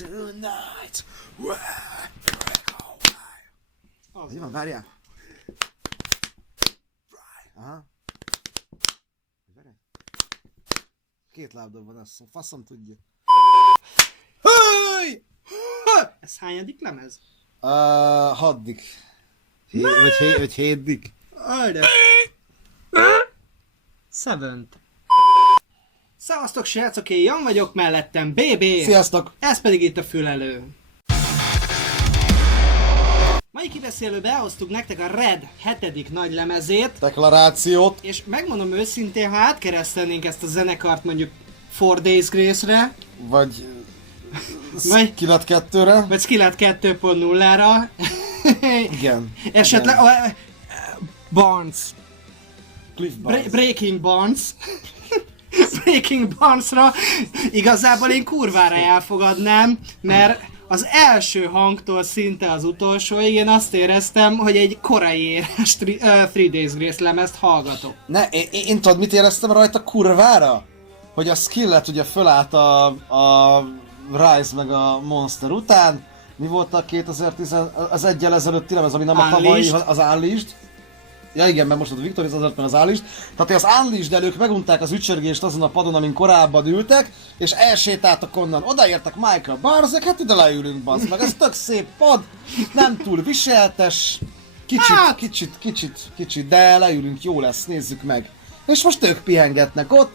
Tonight. Az van, várjál. Aha. Két lábdob van, azt mondom, faszom tudja. Hőj! Ez hányadik lemez? Haddik. Vagy hétdik. Ajde. Seventh. Szevasztok srácok, én Jan vagyok, mellettem BB. Sziasztok! Ez pedig itt a Fülelő. Mai kibeszélőbe elhoztuk nektek a Red 7. nagy lemezét. Deklarációt. És megmondom őszintén, ha átkeresztelnénk ezt a zenekart mondjuk 4 Days Grace-re, Vagy Skillet 2-re. vagy Skillet 2.0-ra. Igen. Esetleg Barnes. Cliff Barnes. Breaking Barnes. Breaking Barnesra igazából én kurvára elfogadnám, mert az első hangtól szinte az utolsóig én azt éreztem, hogy egy korai éres 3 Days Grace lemezt hallgatok. Én tudod mit éreztem rajta kurvára? Hogy a Skillet ugye fölállt a Rise meg a Monster után. Mi volt a 2010 az egyel ezelőtti lemez, ami nem a tavalyi, az Unleashed. Ja igen, mert most a Victory az az Unleashed. Tehát az Unleashed elők megunták az ücsörgést azon a padon, amin korábban ültek, és elsétáltak onnan. Odaértek Michael Barzek, hát ide leülünk, bazd meg, ez tök szép pad, nem túl viseltes, kicsit, de leülünk, jó lesz, nézzük meg. És most ők pihengetnek ott.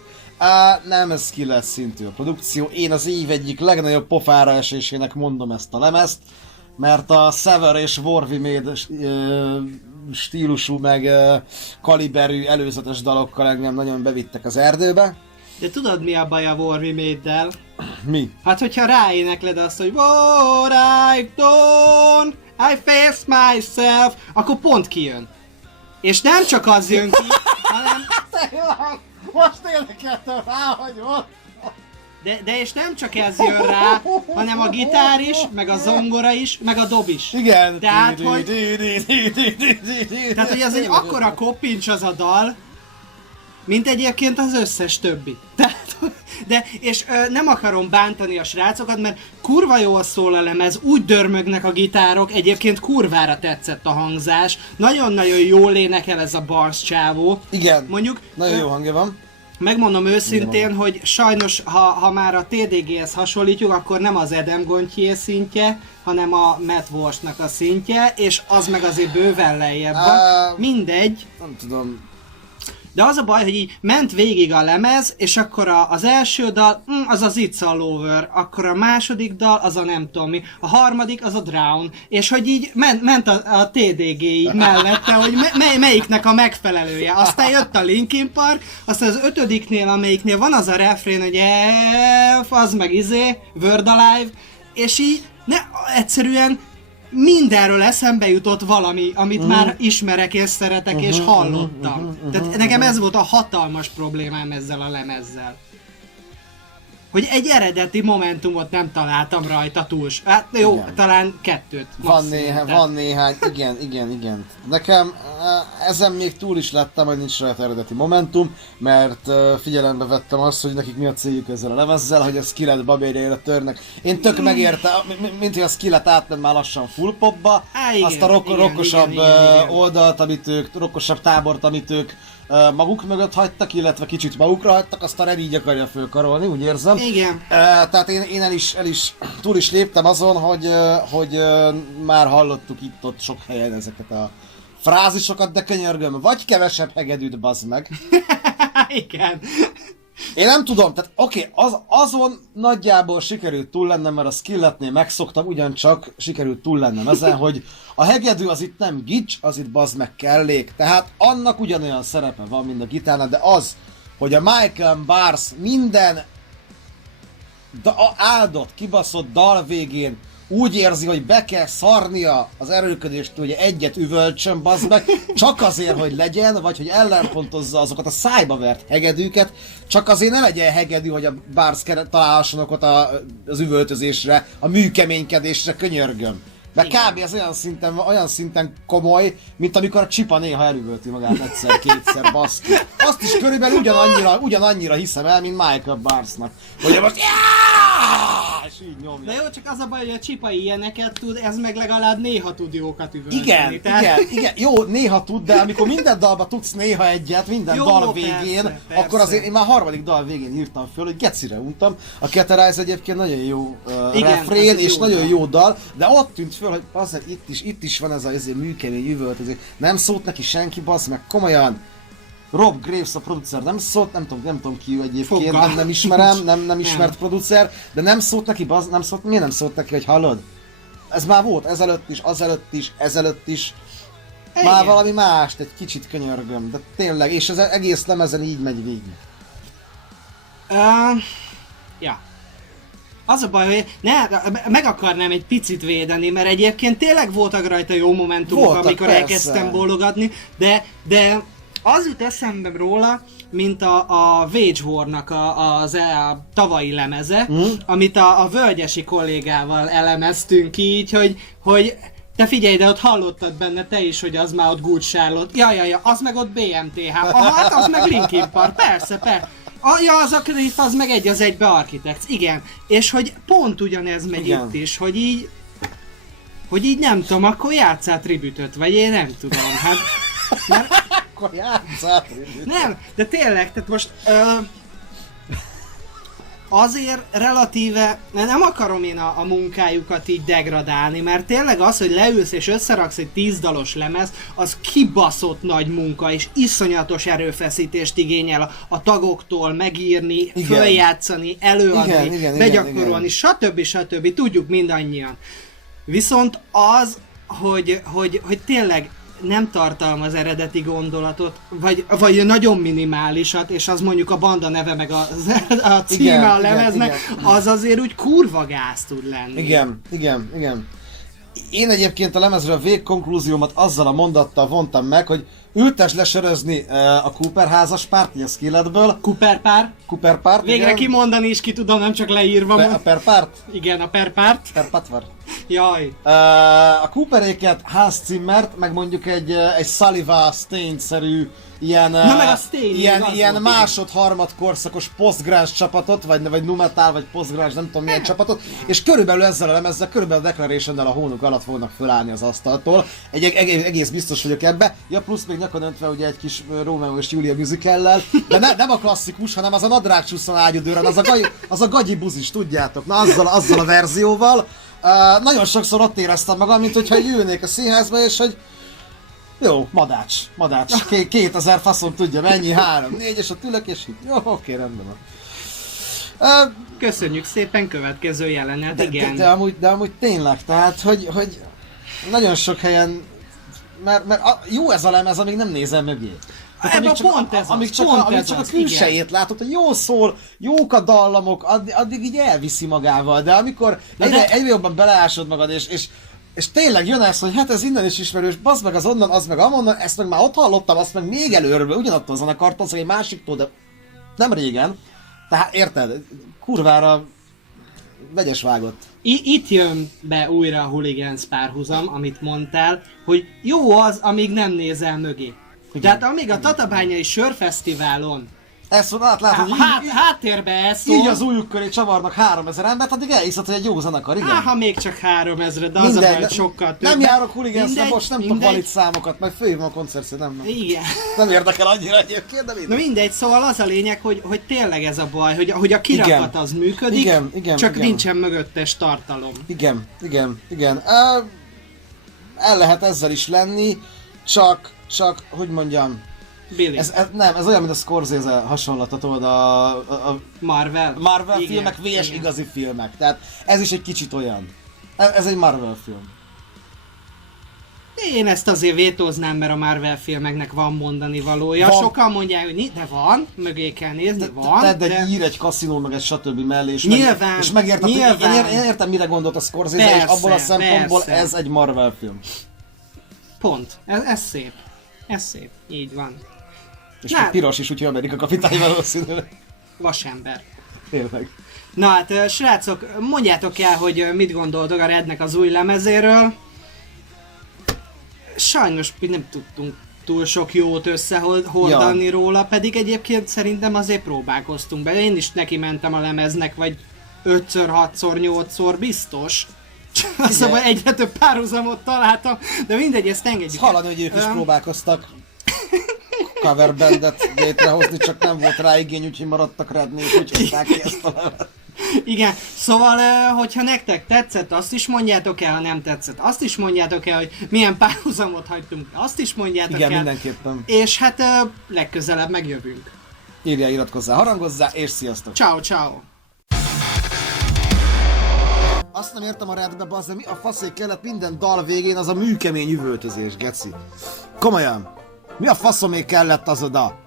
Nem, ez Skillet szintű a produkció. Én az év egyik legnagyobb pofára esésének mondom ezt a lemezt, mert a Sever és Warvi Made stílusú, meg kaliberű előzetes dalokkal engem nagyon bevittek az erdőbe. De tudod mi a baj a Warvi Made-del? Mi? Hát hogyha ráénekled azt, hogy What I've done, I face myself, akkor pont kijön. És nem csak az jön ki, hanem... Most érdekeltem rá, hogy ott! De és nem csak ez jön rá, hanem a gitár is, meg a zongora is, meg a dob is. Igen. Tehát, hogy az egy akkora koppincs az a dal, mint egyébként az összes többi. És nem akarom bántani a srácokat, mert kurva jól szól a lemez, úgy dörmögnek a gitárok, egyébként kurvára tetszett a hangzás, nagyon-nagyon jól énekel ez a Barnes csávó. Igen, mondjuk, nagyon jó hangja van. Megmondom őszintén, hogy sajnos, ha már a TDG-hez hasonlítjuk, akkor nem az Adam Gontier szintje, hanem a Matt Walsh-nak a szintje, és az meg azért bőven lejjebb van. Mindegy. Nem tudom. De az a baj, hogy így ment végig a lemez, és akkor az első dal, az az It's All Over, akkor a második dal, az a nem tudom mi, a harmadik, az a Drown, és hogy így ment a TDG így mellette, hogy melyiknek a megfelelője. Aztán jött a Linkin Park, aztán az 5-nél, amelyiknél van az a refrén, hogy az meg Word Alive, és így egyszerűen mindenről eszembe jutott valami, amit már ismerek és szeretek és hallottam. Tehát nekem ez volt a hatalmas problémám ezzel a lemezzel. Hogy egy eredeti momentumot nem találtam rajta túl. Hát jó, igen. Talán 2. Van néhány, igen. Nekem ezen még túl is lettem, hogy nincs rajta eredeti momentum, mert figyelembe vettem azt, hogy nekik mi a céljuk ezzel a lemezzel, hogy a Skillet babérjaira törnek. Én tök megérte, mint hogy a Skillet átment már lassan full popba, azt a rockosabb oldalt, amit ők, rockosabb tábort, amit ők maguk mögött hagytak, illetve kicsit magukra hagytak, azt a Red így akarja fölkarolni, úgy érzem. Igen. Tehát én el is túl is léptem azon, hogy már hallottuk itt-ott sok helyen ezeket a frázisokat, de könyörgöm, vagy kevesebb hegedűt, bazd meg. Igen. Én nem tudom, tehát oké, azon nagyjából sikerült túl lennem, mert a Skilletnél megszoktam, ugyancsak sikerült túl lennem ezen, hogy a hegedű az itt nem gics, az itt bazd meg kellék, tehát annak ugyanolyan szerepe van, mint a gitárnak, de az, hogy a Michael Bars minden áldott, kibaszott dal végén úgy érzi, hogy be kell szarnia az erőködéstől, hogy egyet üvöltsön, bazd meg, csak azért, hogy legyen, vagy hogy ellenpontozza azokat a szájba vert hegedűket, csak azért ne legyen hegedű, hogy a Bars találhasson okot az üvöltözésre, a műkeménykedésre, könyörgöm. Mert kb. Ez olyan szinten komoly, mint amikor a Csipa néha elüvölti magát egyszer-kétszer, baszki. Azt is körülbelül ugyanannyira hiszem el, mint Michael Barsnak. Hogy most és így nyomja. De jó, csak az a baj, hogy a csipa ilyeneket tud, ez meg legalább néha tud jókat üvölteni. Igen, igen, jó, néha tud, de amikor minden dalba tudsz néha egyet, minden Jó, dal persze, végén, persze. akkor azért én már harmadik dal végén írtam föl, hogy gecire untam. A Caterize egyébként nagyon jó Igen, refrén, az és jó nagyon dal. jó dal, de ott tűnt föl, hogy azért itt is van ez a műkemény üvöltöző. Nem szólt neki senki, bassz meg, komolyan. Rob Graves a producer nem szólt, nem tudom ki ő egyébként, Fogalmam nem ismerem, nem nincs. ismert producer, de nem szólt neki, miért nem szólt neki, hogy hallod? Ez már volt ezelőtt is, ezelőtt is. Már Igen. valami mást, egy kicsit könyörgöm, de tényleg, és az egész lemezen így megy végig. Ja. Az a baj, hogy meg akarnám egy picit védeni, mert egyébként tényleg voltak rajta jó momentumok, Voltak, amikor persze. elkezdtem bólogatni, de az jut eszembe róla, mint a Wage War-nak a tavalyi lemeze, amit a völgyesi kollégával elemeztünk így, hogy te figyelj, de ott hallottad benne te is, hogy az már ott Good Charlotte. Ja, az meg ott BMTH. Aha, hát az meg Linkin Park, persze. Ja, az a Cliff, az meg egy az egybe Architects, igen. És hogy pont ugyanez megy Igen. itt is, hogy így nem tudom, akkor játsszál tribütöt, vagy én nem tudom, hát... Akkor játsszál! Nem, de tényleg, tehát most azért relatíve, nem akarom én a munkájukat így degradálni, mert tényleg az, hogy leülsz és összeraksz egy 10 dalos lemez, az kibaszott nagy munka, és iszonyatos erőfeszítést igényel a tagoktól megírni, Igen. följátszani, előadni, Igen, begyakorolni, stb. Tudjuk mindannyian. Viszont az, hogy tényleg nem tartalmaz eredeti gondolatot, vagy nagyon minimálisat, és az mondjuk a banda neve meg a címe Igen, a lemeznek, igen. az azért úgy kurva gáz tud lenni. Igen. Én egyébként a lemezről a végkonklúziómat azzal a mondattal vontam meg, hogy ültess lesörözni a Cooper házas párt, a Skilletből. Cooper pár. Cooper párt, Végre igen. kimondani is ki tudom, nem csak leírva. A per párt? Igen, a per párt. Per patvar. Jaj. A Cooperéket, Hans Zimmert, meg mondjuk egy Sullivan Staind-szerű ilyen, Na meg a Staind, ilyen az volt, másod-harmad korszakos post-grunge csapatot, vagy nu metal, vagy post-grunge, nem tudom milyen csapatot, és körülbelül ezzel a lemezzel, körülbelül a Declaration-nel a hónuk alatt fognak fölállni az asztaltól. Egész biztos vagyok ebbe. Ja, plusz még nyakon öntve ugye egy kis Rómeó és Júlia musicallel, de nem a klasszikus, hanem az a nadrág csusszon ágyudőren, az a gagyi buzis, tudjátok, na azzal a verzióval. Nagyon sokszor ott éreztem magam, mint hogyha ülnék a színházba, és hogy jó, madács, 2000 faszom tudja mennyi, 3, 4, és ott ülök, és így, jó, oké, rendben van. Köszönjük szépen, következő jelenet, igen. De amúgy tényleg, tehát, hogy nagyon sok helyen, mert jó ez a lemez, amíg nem nézem mögé. Ebben pont ez amíg az, csak pont amíg ez csak a az, külsejét látod, hogy jó szól, jók a dallamok, addig így elviszi magával, de amikor egyre jobban beleásod magad, és tényleg jön ez, hogy hát ez innen is ismerős, bazd meg az onnan, az meg amonnan, ezt meg már ott hallottam, azt meg még előről, ugyanattól a zenekartól, szóval egy másiktól, de nem régen. Tehát érted, kurvára vegyes vágott. Itt jön be újra a Hooligans párhuzam, amit mondtál, hogy jó az, amíg nem nézel mögé. Tehát amíg a Tatabányai Sörfesztiválon Ezt látod, háttérbe elszól, így az ujjuk köré csavarnak 3000 embert, addig elhiszed, hogy egy jó zenekar, igen. ha még csak 3000, de az a baj, hogy sokkal több. Nem járok Hooligans-re, Mindegy, most nem tudok valit számokat, majd fölhívom a koncertre, nem. Igen. Nem érdekel annyira egyébként, de Na mindegy. mindegy, szóval az a lényeg, hogy tényleg ez a baj, hogy a kirakat Igen. az működik, Igen, csak igen. nincsen mögöttes tartalom. Igen. El lehet ezzel is lenni, csak hogy mondjam, Billy. ez olyan, mint a Scorsese hasonlatot, tudod, a Marvel. Igen, filmek, VS igen. igazi filmek, tehát ez is egy kicsit olyan. Ez egy Marvel film. Én ezt azért vétóznám, mert a Marvel filmeknek van mondani valója. Van. Sokan mondják, hogy de van, mögé kell nézni, van. Tedd egy ír, egy kaszinó, meg egy stb. Mellé, és Nyilván, és megérted, nyilván. én értem, mire gondolt a Scorsese, és Persze, abból a szempontból persze. ez egy Marvel film. Pont. Ez szép. Ez szép. Így van. És Na. még piros is, úgyhogy Amerika kapitány valószínűleg. Vasember. Tényleg. Na hát, srácok, mondjátok el, hogy mit gondoltok a Rednek az új lemezéről. Sajnos nem tudtunk túl sok jót összehordani róla, pedig egyébként szerintem azért próbálkoztunk be. Én is neki mentem a lemeznek, vagy 5-6, 8-szor biztos. Szóval egyre több párhuzamot találtam, de mindegy, ezt engedjük. Hallani, hogy ők is próbálkoztak coverbandet létrehozni, csak nem volt rá igény, úgyhogy maradtak rednék, úgy hívták ki ezt a levet. Igen, szóval, hogyha nektek tetszett, azt is mondjátok el, ha nem tetszett, azt is mondjátok el, hogy milyen párhuzamot hagytunk, azt is mondjátok Igen, el. mindenképpen. És hát legközelebb megjövünk. Írjál, iratkozzál, harangozzá, és sziasztok! Ciao, ciao. Azt nem értem a Redbe, bazd, de mi a faszék kellett minden dal végén az a műkemény üvöltözés, geci. Komolyan. Mi a faszomék kellett az oda?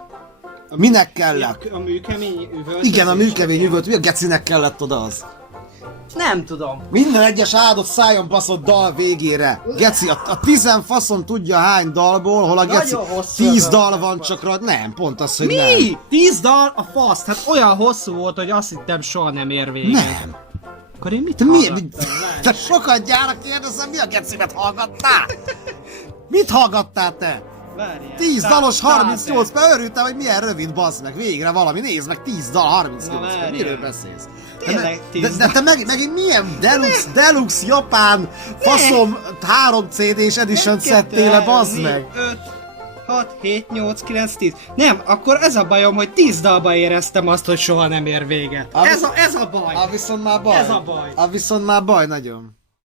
Minek kellett? A műkemény üvöltözés? Igen, a műkemény üvölt, mi a gecinek kellett oda az? Nem tudom. Minden egyes áldott szájon baszott dal végére. Geci, a 10 faszom tudja hány dalból, hol a geci Nagyon hosszú 10 ez dal a- van csak rajta. Nem, pont az, hogy Mi? nem. 10 dal a fasz? Hát olyan hosszú volt, hogy azt hittem soha nem ér véget. Nem. Akkor én mit Te hallgattam? te sokat gyára kérdezem, mi a gecimet hallgattál? Mit hallgattál te? Várjál. 10 dalos Tá- 38 perc, örültem, hogy milyen rövid, bazd meg, végre valami, nézd meg, 10 dal 38 Na, perc, várjál. miről beszélsz? Tényleg 10 de te megint milyen deluxe japán faszom 3 CD-s edition szedtél le, bazd meg? 5, 6, 7, 8, 9, 10. Nem, akkor ez a bajom, hogy 10 dalba éreztem azt, hogy soha nem ér véget. Ez a baj. Viszont már baj. Ez a baj. Viszont már baj nagyon.